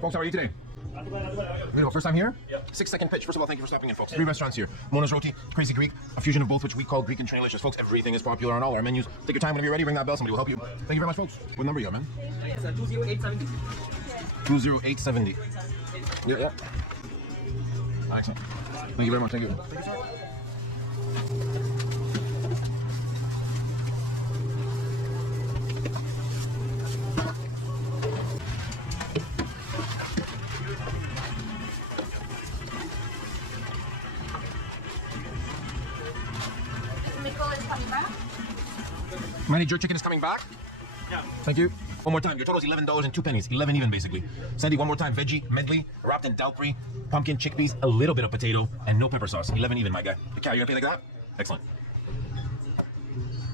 Folks, how are you today? Beautiful. First time here? Yep. 6-second pitch. First of all, thank you for stopping in, folks. 3 restaurants here. Mona's Roti, Crazy Greek, a fusion of both which we call Greek and Trinalicious. Folks, everything is popular on all our menus. Take your time whenever you're ready. Ring that bell. Somebody will help you. Thank you very much, folks. What number you got, man? It's 20870. 20870. Yeah. Excellent. Thank you very much. Thank you. Manny, jerk chicken is coming back? Yeah. Thank you. One more time. Your total is $11.02. 11 even, basically. Sandy, one more time. Veggie, medley, wrapped in dalpri, pumpkin, chickpeas, a little bit of potato, and no pepper sauce. 11 even, my guy. Okay, you gonna pay like that? Excellent.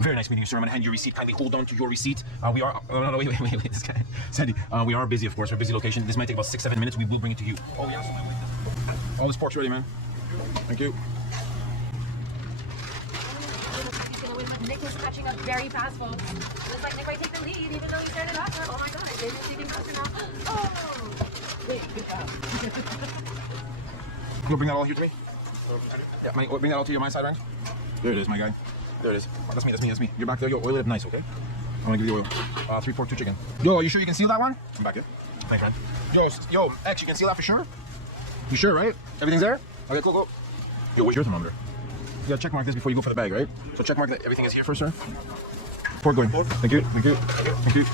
Very nice meeting you, sir. I'm gonna hand you your receipt. Kindly hold on to your receipt. We are. No, wait. This guy. Sandy, we are busy, of course. We're a busy location. This might take about 6-7 minutes. We will bring it to you. Oh, yeah. All this pork's ready, man. Thank you. Nick is catching up very fast, folks. Looks like Nick might take the lead, even though he started off. Oh my god, Nick is taking faster now. Oh! Wait, good job. You'll bring that all here to me? Yeah, bring that all to you on my side, right? There it is, my guy. There it is. Oh, that's me. You're back there. Yo, oil it up nice, okay? I'm gonna give you oil. 3 pork, 2 chicken. Yo, are you sure you can seal that one? I'm back here. Thanks, man. Yo, X, you can seal that for sure? You sure, right? Everything's there? Okay, cool. Yo, where's your thermometer? You gotta check mark this before you go for the bag, right? So check mark that everything is here first, sir. Pork going. Thank you.